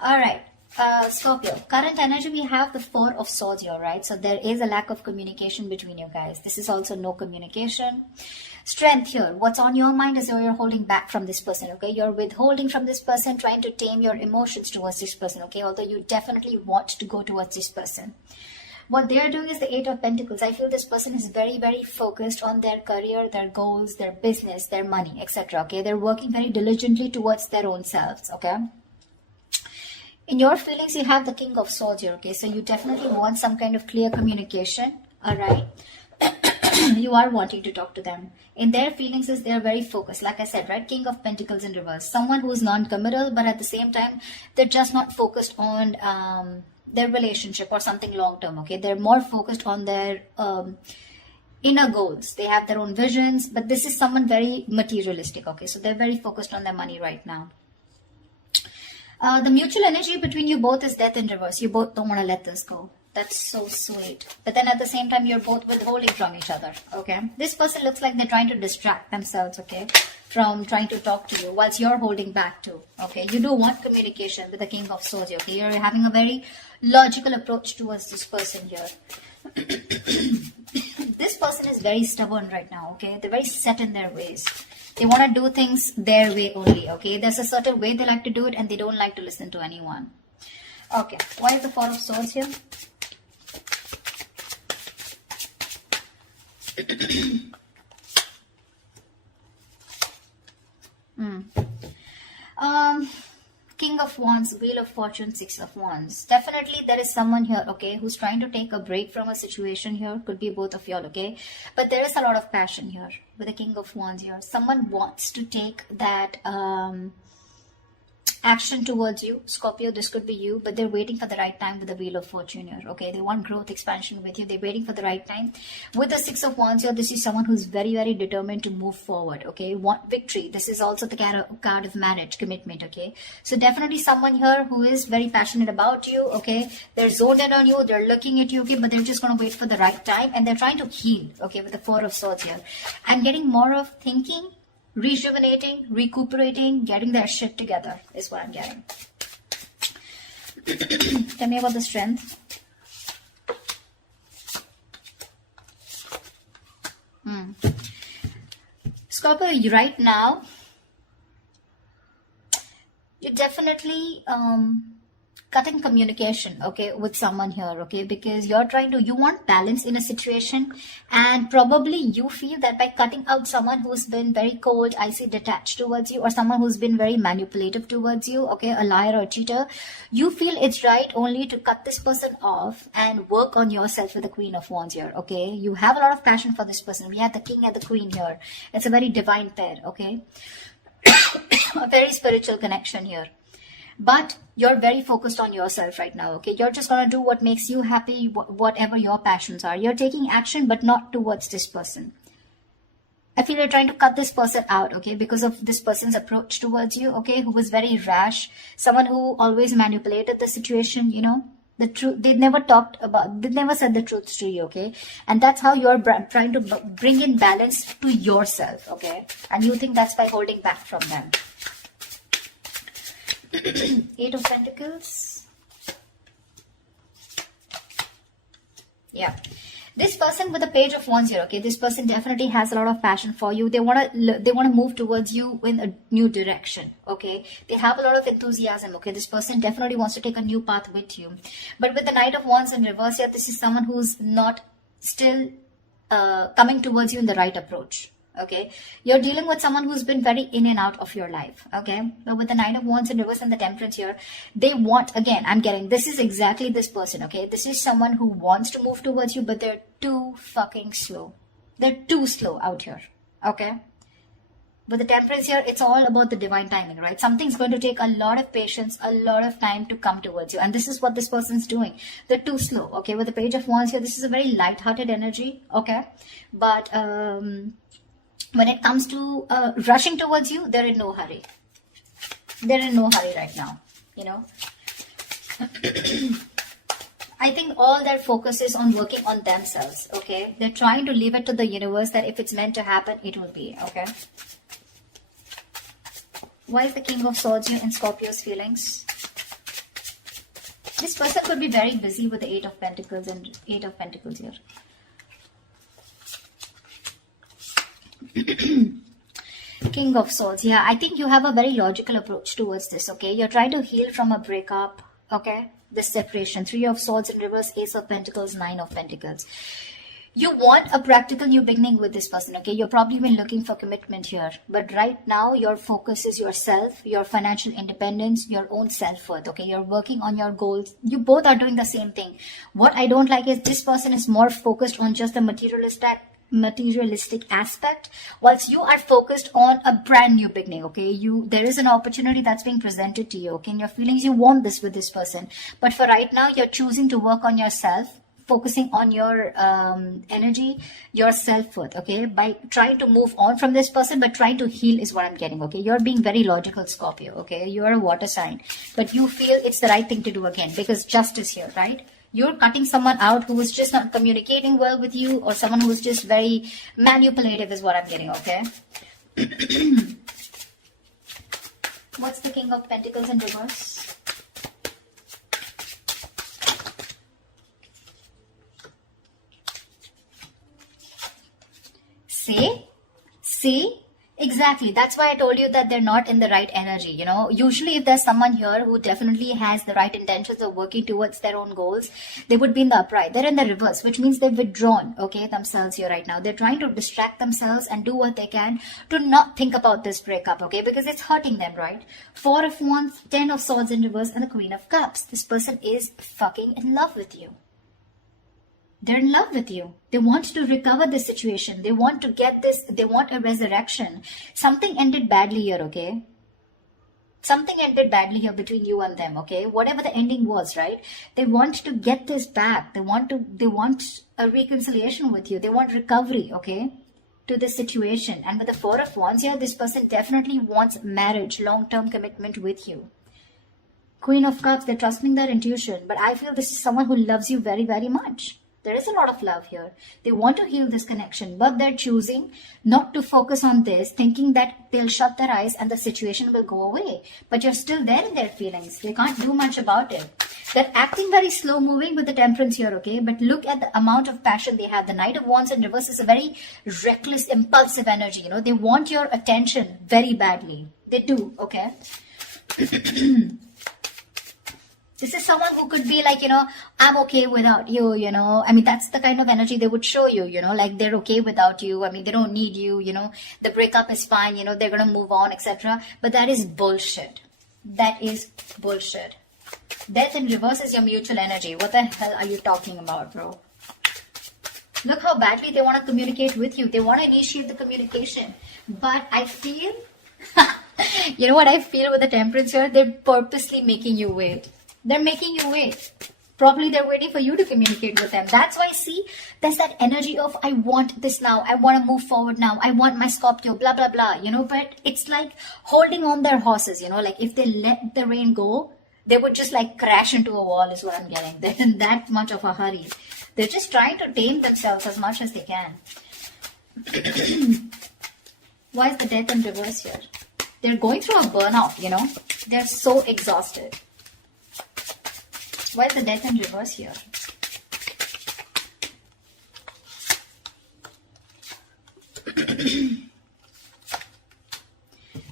All right. Scorpio, current energy, we have the Four of Swords here, right? So there is a lack of communication between you guys. This is also no communication. Strength here. What's on your mind is you're holding back from this person, okay? You're withholding from this person, trying to tame your emotions towards this person, okay? Although you definitely want to go towards this person. What they're doing is the Eight of Pentacles. I feel this person is very, very focused on their career, their goals, their business, their money, etc. Okay, they're working very diligently towards their own selves. Okay. In your feelings, you have the King of Swords here. Okay, so you definitely want some kind of clear communication. All right. You are wanting to talk to them. In their feelings, is they're very focused. Like I said, right? King of Pentacles in reverse. Someone who's non-committal, but at the same time, they're just not focused on their relationship or something long term. Okay, they're more focused on their inner goals. They have their own visions, but this is someone very materialistic. Okay, so they're very focused on their money right now. The mutual energy between you both is death in reverse. You both don't want to let this go. That's so sweet. But then at the same time, you're both withholding from each other. Okay, this person looks like they're trying to distract themselves, okay, from trying to talk to you, whilst you're holding back too. Okay, you do want communication with the King of Swords. Okay, you're having a very logical approach towards this person here. This person is very stubborn right now. Okay, they're very set in their ways. They want to do things their way only. Okay, there's a certain way they like to do it, and they don't like to listen to anyone. Okay, why is the Four of Swords here? King of Wands, Wheel of Fortune, Six of Wands. Definitely there is someone here, okay, who's trying to take a break from a situation here. Could be both of y'all, okay? But there is a lot of passion here with the King of Wands here. Someone wants to take that action towards you. Scorpio, this could be you, but they're waiting for the right time with the Wheel of Fortune here. Okay, they want growth, expansion with you. They're waiting for the right time. With the Six of Wands here, this is someone who's very, very determined to move forward. Okay, want victory. This is also the card of marriage, commitment. Okay, so definitely someone here who is very passionate about you. Okay, they're zoned in on you. They're looking at you. Okay, but they're just going to wait for the right time, and they're trying to heal. Okay, with the Four of Swords here, I'm getting more of thinking, rejuvenating, recuperating, getting their shit together is what I'm getting. Tell me about the strength. Scorpio, right now, you're definitely cutting communication, okay, with someone here, okay, because you want balance in a situation, and probably you feel that by cutting out someone who's been very cold, icy, detached towards you, or someone who's been very manipulative towards you, okay, a liar or a cheater, you feel it's right only to cut this person off and work on yourself with the Queen of Wands here, okay. You have a lot of passion for this person. We have the King and the Queen here. It's a very divine pair, okay. A very spiritual connection here. But you're very focused on yourself right now, okay? You're just going to do what makes you happy, whatever your passions are. You're taking action, but not towards this person. I feel you're trying to cut this person out, okay? Because of this person's approach towards you, okay? Who was very rash. Someone who always manipulated the situation, you know? The truth, they never said the truth to you, okay? And that's how you're trying to bring in balance to yourself, okay? And you think that's by holding back from them. Eight of Pentacles. Yeah, this person with the Page of Wands here, okay, this person definitely has a lot of passion for you. They want to move towards you in a new direction, okay. They have a lot of enthusiasm, okay. This person definitely wants to take a new path with you. But with the Knight of Wands in reverse here, this is someone who's not still coming towards you in the right approach. Okay, you're dealing with someone who's been very in and out of your life. Okay, but with the Knight of Wands in reverse and the Temperance here, they want, again, I'm getting, this is exactly this person. Okay, this is someone who wants to move towards you, but they're too fucking slow. They're too slow out here. Okay, with the Temperance here, it's all about the divine timing, right? Something's going to take a lot of patience, a lot of time to come towards you, and this is what this person's doing. They're too slow. Okay, with the Page of Wands here, this is a very light-hearted energy. Okay, but when it comes to rushing towards you, they're in no hurry. They're in no hurry right now, you know. I think all their focus is on working on themselves, okay. They're trying to leave it to the universe that if it's meant to happen, it will be, okay. Why is the King of Swords here in Scorpio's feelings? This person could be very busy with the Eight of Pentacles and Eight of Pentacles here. King of Swords. Yeah, I think you have a very logical approach towards this, okay? You're trying to heal from a breakup, okay? This separation. Three of Swords in reverse, Ace of Pentacles, Nine of Pentacles. You want a practical new beginning with this person, okay? You're probably been looking for commitment here. But right now, your focus is yourself, your financial independence, your own self-worth, okay? You're working on your goals. You both are doing the same thing. What I don't like is this person is more focused on just the materialistic aspect, whilst you are focused on a brand new beginning, okay? There is an opportunity that's being presented to you, okay? In your feelings, you want this with this person. But for right now, you're choosing to work on yourself, focusing on your energy, your self-worth, okay? By trying to move on from this person, but trying to heal is what I'm getting, okay? You're being very logical, Scorpio, okay? You're a water sign, but you feel it's the right thing to do again because justice here, right? You're cutting someone out who is just not communicating well with you, or someone who is just very manipulative is what I'm getting, okay? What's the King of Pentacles in reverse? See? Exactly. That's why I told you that they're not in the right energy, you know. Usually if there's someone here who definitely has the right intentions of working towards their own goals, they would be in the upright. They're in the reverse, which means they've withdrawn, okay, themselves here right now. They're trying to distract themselves and do what they can to not think about this breakup, okay, because it's hurting them, right? Four of Wands, Ten of Swords in reverse, and the Queen of Cups. This person is fucking in love with you. They're in love with you. They want to recover this situation. They want to get this. They want a resurrection. Something ended badly here, okay? Something ended badly here between you and them, okay? Whatever the ending was, right? They want to get this back. They want a reconciliation with you. They want recovery, okay? To this situation. And with the Four of Wands here, this person definitely wants marriage, long-term commitment with you. Queen of Cups, they're trusting their intuition. But I feel this is someone who loves you very, very much. There is a lot of love here. They want to heal this connection, but they're choosing not to focus on this, thinking that they'll shut their eyes and the situation will go away. But you're still there in their feelings. They can't do much about it. They're acting very slow moving with the Temperance here, okay? But look at the amount of passion they have. The Knight of Wands in reverse is a very reckless, impulsive energy, you know? They want your attention very badly. They do, okay? This is someone who could be like, you know, I'm okay without you, you know. I mean, that's the kind of energy they would show you, you know, like they're okay without you. I mean, they don't need you, you know. The breakup is fine, you know, they're going to move on, etc. But that is bullshit. That is bullshit. Death in reverse is your mutual energy. What the hell are you talking about, bro? Look how badly they want to communicate with you. They want to initiate the communication. But I feel, you know what I feel with the Temperance here? They're purposely making you wait. They're making you wait. Probably they're waiting for you to communicate with them. That's why, see, there's that energy of, I want this now. I want to move forward now. I want my Scorpio, blah, blah, blah. You know, but it's like holding on their horses, you know, like if they let the rain go, they would just like crash into a wall is what I'm getting. They're in that much of a hurry. They're just trying to tame themselves as much as they can. Why is the Death in reverse here? They're going through a burnout, you know. They're so exhausted. Why is the Death in reverse here?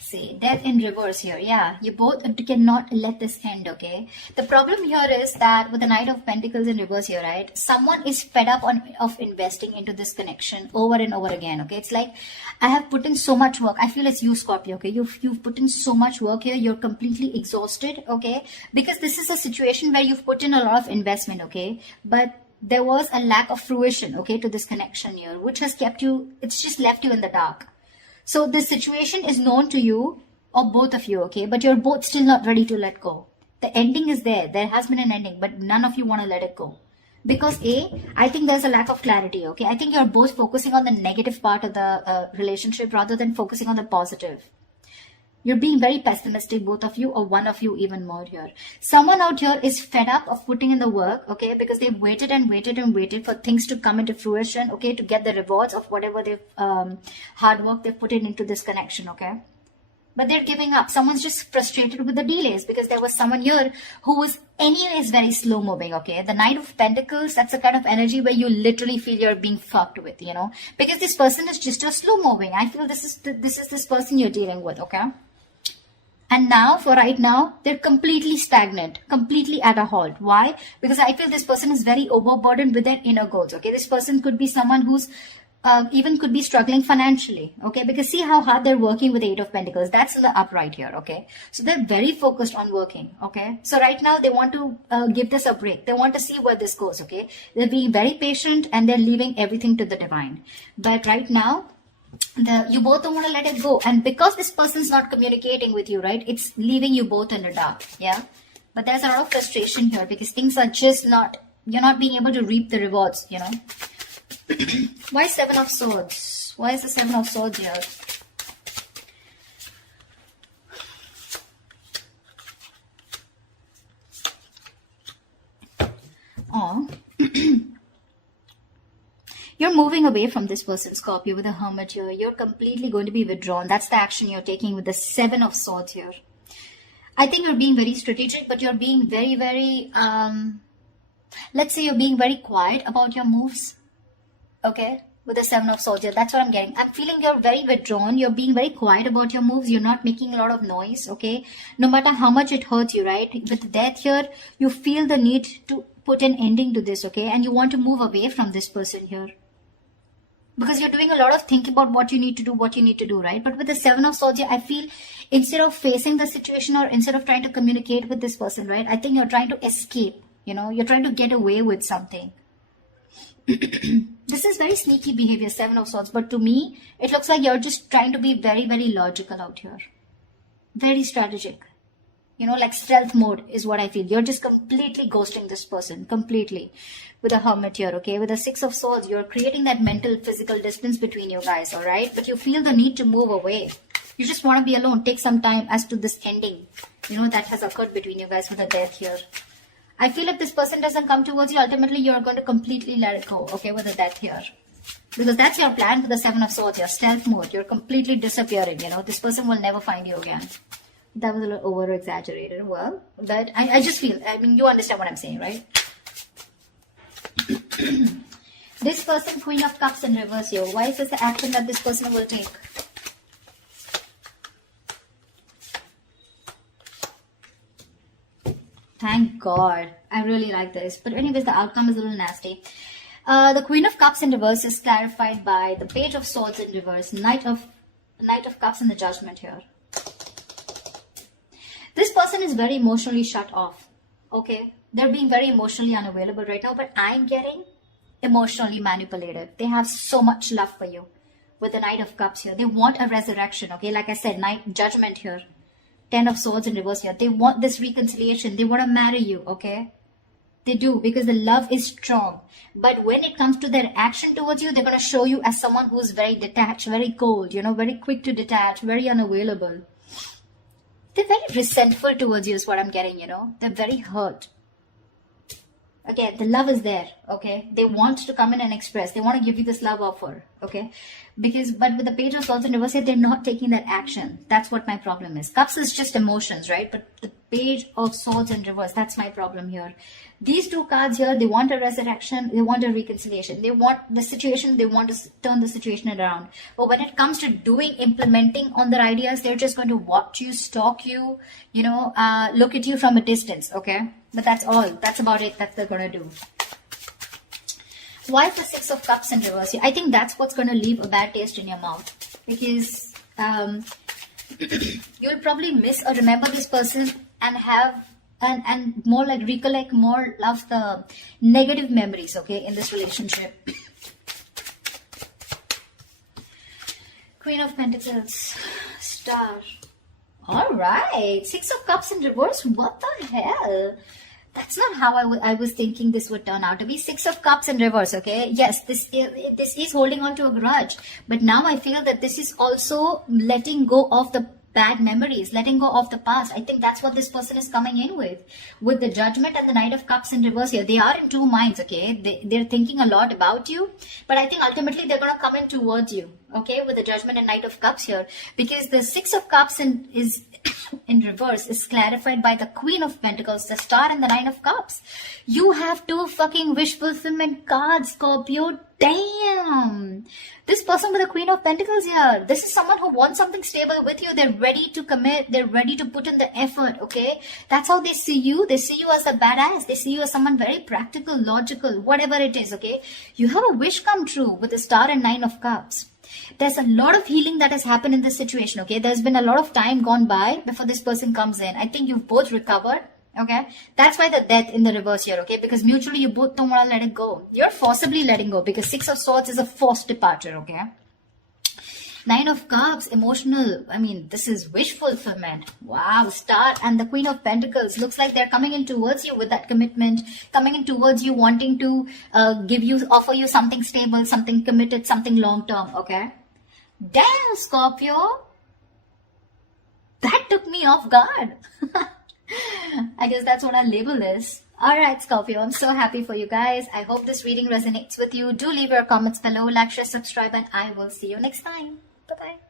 See, Death in reverse here. Yeah, you both cannot let this end, okay? The problem here is that with the Knight of Pentacles in reverse here, right? Someone is fed up of investing into this connection over and over again, okay? It's like, I have put in so much work. I feel it's you, Scorpio, okay? You've put in so much work here. You're completely exhausted, okay? Because this is a situation where you've put in a lot of investment, okay? But there was a lack of fruition, okay, to this connection here, which has kept you, it's just left you in the dark. So this situation is known to you, or both of you, okay? But you're both still not ready to let go. The ending is there. There has been an ending, but none of you want to let it go. Because I think there's a lack of clarity, okay? I think you're both focusing on the negative part of the relationship rather than focusing on the positive. You're being very pessimistic, both of you, or one of you even more here. Someone out here is fed up of putting in the work, okay? Because they've waited and waited and waited for things to come into fruition, okay? To get the rewards of whatever they've, hard work they've put into this connection, okay? but they're giving up. Someone's just frustrated with the delays because there was someone here who was anyways very slow moving. Okay, the Knight of Pentacles, that's the kind of energy where you literally feel you're being fucked with, you know, because this person is just a slow moving. I feel this is this person you're dealing with. Okay, and now, for right now, they're completely stagnant, completely at a halt. Why? Because I feel this person is very overburdened with their inner goals. Okay, this person could be someone who's even could be struggling financially. Okay, because see how hard they're working with the Eight of Pentacles. That's in the upright here. Okay, so they're very focused on working. Okay, so right now they want to give this a break. They want to see where this goes. Okay, they're being very patient and they're leaving everything to the divine. But right now, you both don't want to let it go, and because this person's not communicating with you, right, it's leaving you both in the dark. Yeah, but there's a lot of frustration here because things are just not, you're not being able to reap the rewards, you know. Why Seven of Swords? Why is the Seven of Swords here? Oh. You're moving away from this person, Scorpio, with the Hermit here. You're completely going to be withdrawn. That's the action you're taking with the Seven of Swords here. I think you're being very strategic, but you're being very, very, let's say you're being very quiet about your moves. Okay, with the Seven of Swords here. That's what I'm getting. I'm feeling you're very withdrawn. You're being very quiet about your moves. You're not making a lot of noise. Okay, no matter how much it hurts you, right? With the Death here, you feel the need to put an ending to this. Okay, and you want to move away from this person here. Because you're doing a lot of thinking about what you need to do, right? But with the Seven of Swords here, I feel instead of facing the situation or instead of trying to communicate with this person, right, I think you're trying to escape, you know, you're trying to get away with something. This is very sneaky behavior, Seven of Swords, but to me, it looks like you're just trying to be very, very logical out here. Very strategic. You know, like stealth mode is what I feel. You're just completely ghosting this person, completely. With the Hermit here, okay? With the Six of Swords, you're creating that mental, physical distance between you guys, alright? But you feel the need to move away. You just want to be alone. Take some time as to this ending, you know, that has occurred between you guys with the Death here. I feel if this person doesn't come towards you, ultimately you're going to completely let it go, okay, with the Death here. Because that's your plan for the Seven of Swords here, stealth mode. You're completely disappearing, you know. This person will never find you again. That was a little over-exaggerated. Well, but I just feel, I mean, you understand what I'm saying, right? This person, Queen of Cups in reverse here. Why is this the action that this person will take? Thank God. I really like this. But anyways, the outcome is a little nasty. The Queen of Cups in reverse is clarified by the Page of Swords in reverse. Knight of Cups in the Judgment here. This person is very emotionally shut off. Okay? They're being very emotionally unavailable right now, but I'm getting emotionally manipulated. They have so much love for you. With the Knight of Cups here. They want a resurrection. Okay? Like I said, Judgment here. Ten of Swords in reverse here. They want this reconciliation. They want to marry you. Okay? They do, because the love is strong. But when it comes to their action towards you, they're going to show you as someone who's very detached, very cold, you know, very quick to detach, very unavailable. They're very resentful towards you is what I'm getting, you know. They're very hurt. Again, the love is there, okay? They want to come in and express. They want to give you this love offer, okay? But with the Page of Swords in reverse, they're not taking that action. That's what my problem is. Cups is just emotions, right? But the Page of Swords in reverse, that's my problem here. These two cards here, they want a resurrection, they want a reconciliation. They want the situation, they want to turn the situation around. But when it comes to implementing on their ideas, they're just going to watch you, stalk you, you know, look at you from a distance, okay? But that's all. That's about it that they're going to do. Why is the Six of Cups in reverse? I think that's what's going to leave a bad taste in your mouth. Because you'll probably miss or remember this person and have and more like recollect more of the negative memories, okay, in this relationship. Queen of Pentacles, Star. Alright, Six of Cups in reverse. What the hell? That's not how I was thinking this would turn out to be. Six of Cups in reverse, okay? Yes, this is holding on to a grudge. But now I feel that this is also letting go of the bad memories, letting go of the past. I think that's what this person is coming in with. With the Judgment and the Knight of Cups in reverse here. They are in two minds, okay? They're thinking a lot about you. But I think ultimately they're going to come in towards you. okay, with the Judgment and Knight of Cups here, because the Six of Cups is in reverse is clarified by the Queen of Pentacles, the Star, and the Nine of Cups. You have two fucking wish fulfillment cards, Scorpio. Damn! This person with the Queen of Pentacles here, this is someone who wants something stable with you. They're ready to commit. They're ready to put in the effort, okay? That's how they see you. They see you as a badass. They see you as someone very practical, logical, whatever it is, okay? You have a wish come true with the Star and Nine of Cups. There's a lot of healing that has happened in this situation, okay? There's been a lot of time gone by before this person comes in. I think you've both recovered, okay? That's why the Death in the reverse here, okay? Because mutually you both don't want to let it go. You're forcibly letting go because Six of Swords is a forced departure, okay? Nine of Cups, emotional. I mean, this is wish fulfillment. Wow, Star and the Queen of Pentacles. Looks like they're coming in towards you with that commitment. Coming in towards you, wanting to offer you something stable, something committed, something long-term, okay? Damn, Scorpio. That took me off guard. I guess that's what I'll label this. Alright, Scorpio, I'm so happy for you guys. I hope this reading resonates with you. Do leave your comments below, like, share, subscribe, and I will see you next time. Bye-bye.